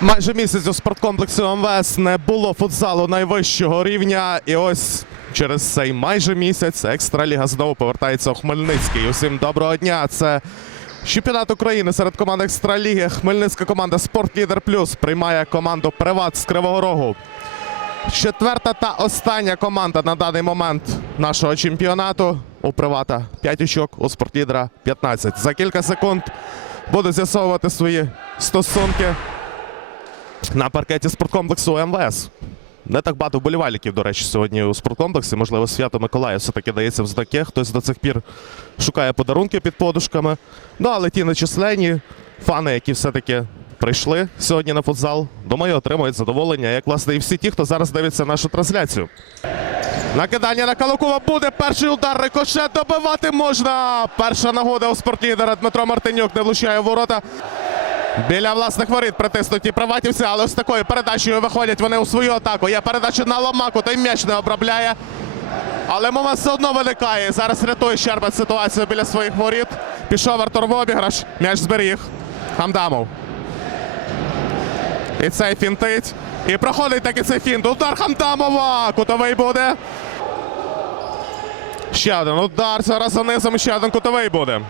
Майже місяць у спорткомплексі МВС не було футзалу найвищого рівня. І ось через цей майже місяць екстраліга знову повертається у Хмельницький. Усім доброго дня. Це чемпіонат України серед команд екстраліги. Хмельницька команда Спортлідер Плюс приймає команду Приват з Кривого Рогу. Четверта та остання команда на даний момент нашого чемпіонату. У Привата 5 очок, у спортлідера 15. За кілька секунд буде з'ясовувати свої стосунки на паркеті спорткомплексу МВС. Не так багато вболівальників, до речі, сьогодні у спорткомплексі. Можливо, свято Миколая все-таки дається в знаки. Хтось до цих пір шукає подарунки під подушками. Ну, але ті нечисленні фани, які все-таки прийшли сьогодні на футзал, думаю, отримують задоволення, як власне і всі ті, хто зараз дивиться нашу трансляцію. Накидання на Калукова буде. Перший удар рикошет добивати можна. Перша нагода у спортлідера Дмитро Мартинюк не влучає в ворота. Біля власних воріт притиснуті приватівці, але з такою передачею виходять вони у свою атаку. Є передача на Ломаку, той м'яч не обробляє. Але момент все одно виникає. Зараз рятує Щербат ситуацію біля своїх воріт. Пішов Артур в обіграш. М'яч зберіг. Хамдамов. І цей фінтить. І проходить таки цей фінт. Удар Хамдамова. Кутовий буде. Ще один удар. Зараз за низом ще один кутовий буде.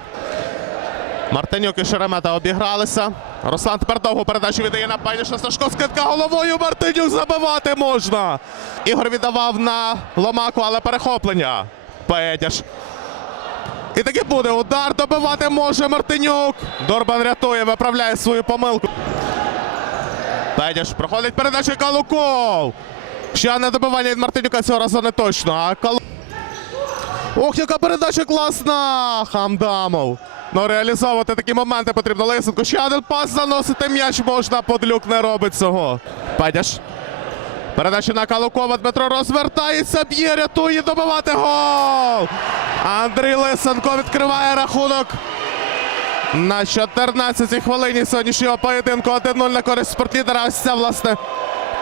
Мартинюк і Шеремета обігралися. Руслан тепер довгу передачу віддає на Пайніша Сашко. Скидка головою. Мартинюк забивати можна. Ігор віддавав на Ломаку, але перехоплення. Педяш. І таки буде удар. Добивати може Мартинюк. Дорбан рятує, виправляє свою помилку. Педяш проходить передача Калуков. Ще одне добивання від Мартинюка цього разу не точно. А Калу... Ох, яка передача класна! Хамдамов. Ну, реалізовувати такі моменти потрібно. Лисенко. Ще один пас заносити м'яч можна. Подлюк не робить цього. Педяш. Передача на Калукова. Дмитро розвертається, б'є, рятує, добивати гол! Андрій Лисенко відкриває рахунок. На 14-й хвилині сьогоднішнього поєдинку 1-0 на користь спортлідера. Ось ця, власне,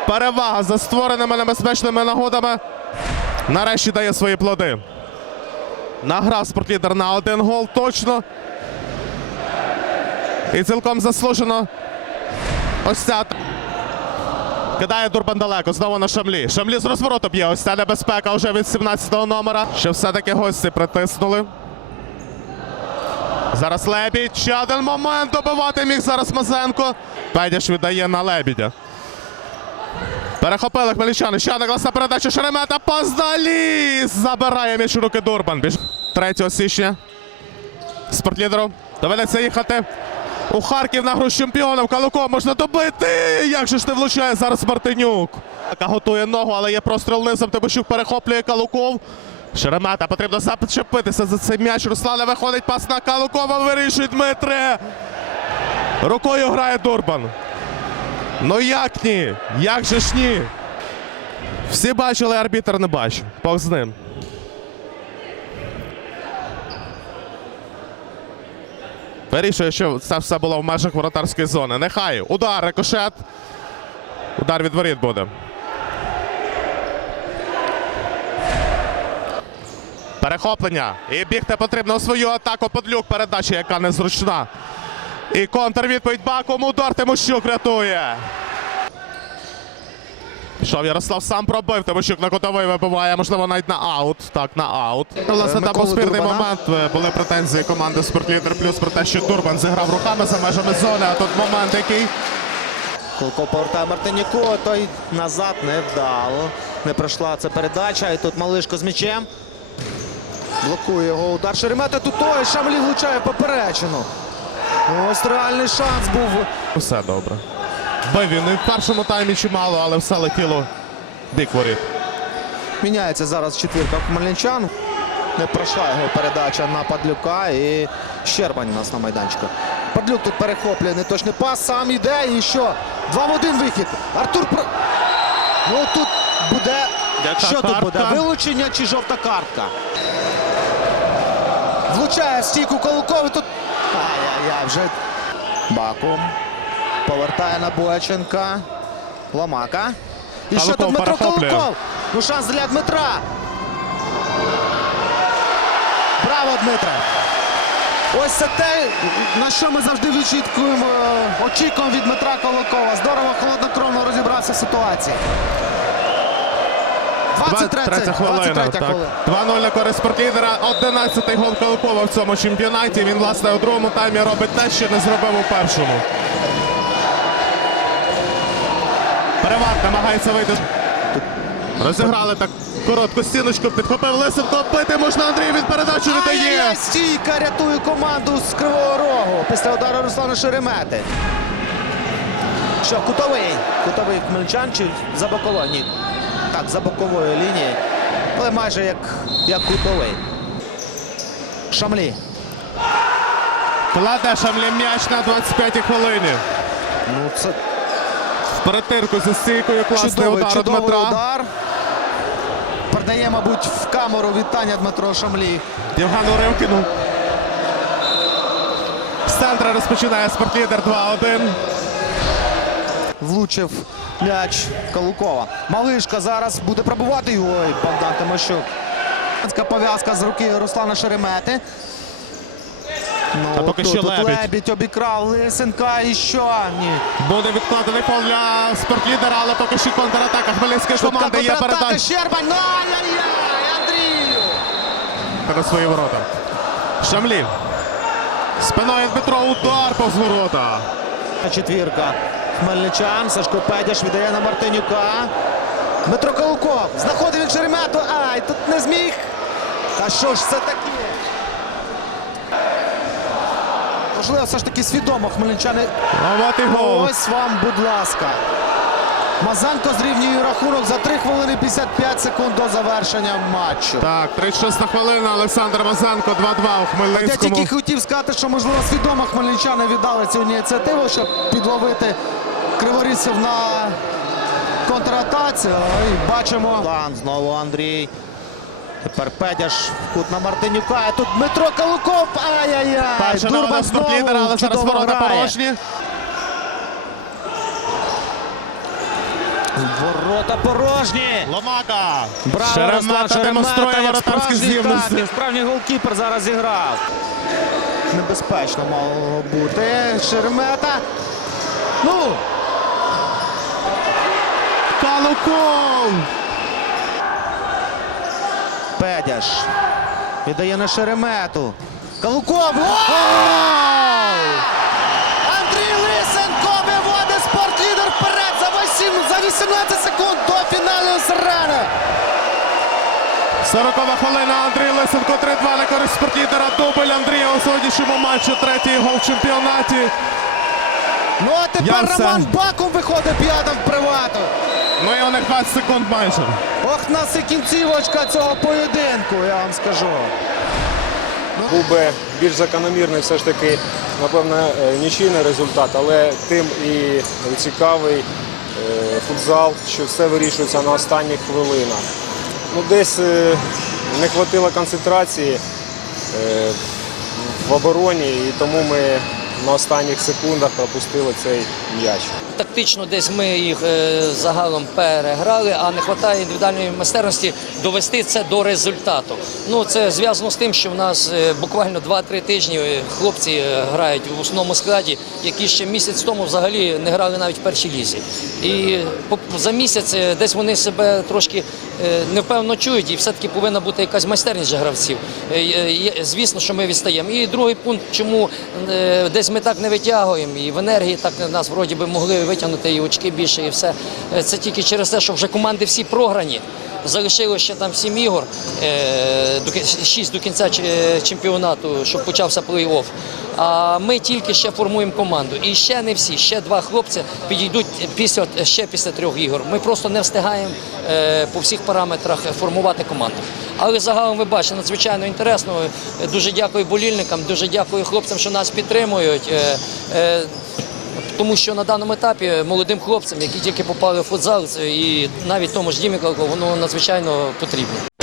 перевага за створеними небезпечними нагодами. Нарешті дає свої плоди. Награв спортлідер на один гол точно. І цілком заслужено. Ось ця. Кидає Дурбан далеко, знову на Шамлі. Шамлі з розвороту б'є. Ось ця небезпека вже від 17-го номера. Що все-таки гості притиснули. Зараз Лебідь. Ще один момент добивати міг зараз Мазенко. Педяш віддає на Лебідя. Перехопили хмельничани. Ще одна класна передача. Шеремета пас далі. Забирає м'яч руки Дурбан. Біж 3 січня. Спортлідеру. Доведеться їхати у Харків на гру з чемпіоном. Калуко можна добити. Як же ж не влучає зараз Мартинюк. Готує ногу, але є простріл низом. Тимощук перехоплює Калуков. Шеремета потрібно зачепитися за цей м'яч. Руслана виходить пас на Калукова. Вирішує Дмитре. Рукою грає Дурбан. Ну як ні? Як же ж ні? Всі бачили, арбітр не бачив. Бог з ним. Вирішує, що це все було в межах воротарської зони. Нехай. Удар, рикошет. Удар від воріт буде. Перехоплення. І бігти потрібно у свою атаку. Подлюк передача, яка незручна. І контрвідповідь Баком. Удар Тимощук рятує. Пішов Ярослав сам пробив. Тимощук на котовий вибиває. Можливо, навіть на аут. Так, на аут. Ну, власне, там був спірний момент. Е, Були претензії команди Спортлідер Плюс про те, що Турбан зіграв руками за межами зони. А тут момент, який Колко повертає Мартинюку, той назад не вдало. Не пройшла ця передача. І тут Малишко з м'ячем. Блокує його удар Шеремета. Тут той Шамлі влучає поперечину. Ось реальний шанс був. все добре. Бив він і в першому таймі чимало, але все летіло воріт. Міняється зараз четвірка хмельничан. Не пройшла його передача на Падлюка і Щербань у нас на майданчику. Падлюк тут перехоплює неточний пас, сам іде і що? Два в один вихід. Артур про. Ну тут буде. Що тут буде? Вилучення чи жовта картка? Влучає стійку Колукови. Тут. Ай-яй-яй, вже Бакум. Повертає на Бойченка. Ломака. І що Калуков тут Дмитро. Калуков? Ну шанс для Дмитра. Браво, Дмитре! Ось це те, на що ми завжди відчікуємо, е, очікуємо від Дмитра Колокова. Здорово, холоднокровно розібрався в ситуації. 23 23 хвилина. 23 Так. хвилина. 2-0 на користь спортлідера. 11-й гол Колокова в цьому чемпіонаті. Він, власне, у другому таймі робить те, що не зробив у першому. Перевар намагається вийти. Розіграли так коротку стіночку, підхопив Лисенко, бити можна Андрій, він передачу віддає. Ай-яй-яй, стійка рятує команду з Кривого Рогу після удару Руслана Шеремети. Що, кутовий? Кутовий хмельничан чи за боковою? Ні. Так, за боковою лінією. Але майже як, як кутовий. Шамлі. Кладе Шамлі м'яч на 25-й хвилині. Ну, це Перетирку зі стійкою класний чудовий, удар чудовий Дмитра. удар. Передає, мабуть, в камеру вітання Дмитро Шамлі. Євгану Ривкіну. З центра розпочинає спортлідер 2-1. Влучив м'яч Калукова. Малишка зараз буде пробувати. Ой, Богдан Тимощук. Пов'язка з руки Руслана Шеремети. Ну, А поки тут, що тут Лебідь. Лебідь обікрав Лисенка і що? Ні. Буде відкладений фол для спортлідера, але поки що контратака Хмельницької Швидка команди є передача Щербань. Ну, ай-яй-яй, Андрію! на свої ворота. Шамлі. Спиною Дмитро удар повз ворота. Четвірка. Хмельничан. Сашко Педяш віддає на Мартинюка. Дмитро Калуков. Знаходив він Шеремету. Ай, тут не зміг. Та що ж це таке? Можливо, все ж таки свідомо хмельничани. Гол. Ось вам, будь ласка. Мазанко зрівнює рахунок за 3 хвилини 55 секунд до завершення матчу. Так, 36 хвилина. Олександр Мазенко 2-2 у Я тільки хотів сказати, що можливо свідомо хмельничани віддали цю ініціативу, щоб підловити криворізців на контратаці. І бачимо. План знову Андрій. Тепер Педяш кут на Мартинюка. А тут Дмитро Калуков. Ай-яй-яй. Перша Дурбан знову але зараз ворота порожні. Ворота порожні. Ломака. Браво, Шеремета демонструє воротарські здібності. Справжній голкіпер зараз зіграв. Небезпечно мало бути. Шеремета. Ну, Калуков. Педяш. Віддає на Шеремету. Калуков. Андрій Лисенко виводить спортлідер вперед за 8, за 18 секунд до фінальної сирени. 40 хвилина. Андрій Лисенко 3-2 на користь спортлідера. Дубль Андрія у сьогоднішньому матчі. Третій гол в чемпіонаті. Ну а тепер. Роман Бакум виходить п'ятим в привату. Ну і у них 20 секунд майже. Ох, нас і кінцівочка цього поєдинку, я вам скажу. Був би більш закономірний все ж таки, напевно, е, нічийний результат, але тим і цікавий е, футзал, що все вирішується на останніх хвилинах. Ну, десь е, не хватило концентрації в обороні, і тому ми на останніх секундах пропустили цей м'яч. Тактично десь ми їх е, загалом переграли, а не вистачає індивідуальної майстерності довести це до результату. Ну це зв'язано з тим, що в нас е, буквально 2-3 тижні е, хлопці грають в основному складі, які ще місяць тому взагалі не грали навіть в першій лізі. І за місяць десь вони себе трошки невпевнено чують, і все-таки повинна бути якась майстерність гравців. Звісно, що ми відстаємо. І другий пункт, чому десь ми так не витягуємо, і в енергії так нас вроді би могли витягнути і очки більше, і все. Це тільки через те, що вже команди всі програні. Залишилося ще там сім ігор, е, шість до кінця чемпіонату, щоб почався плей-офф. А ми тільки ще формуємо команду. І ще не всі, ще два хлопці підійдуть після ще після трьох ігор. Ми просто не встигаємо е, по всіх параметрах формувати команду. Але загалом ви бачите, надзвичайно інтересно. Е, Дуже дякую болільникам, дуже дякую хлопцям, що нас підтримують. Тому що на даному етапі молодим хлопцям, які тільки попали в футзал, і навіть тому ж Дімі Калко, воно надзвичайно потрібно.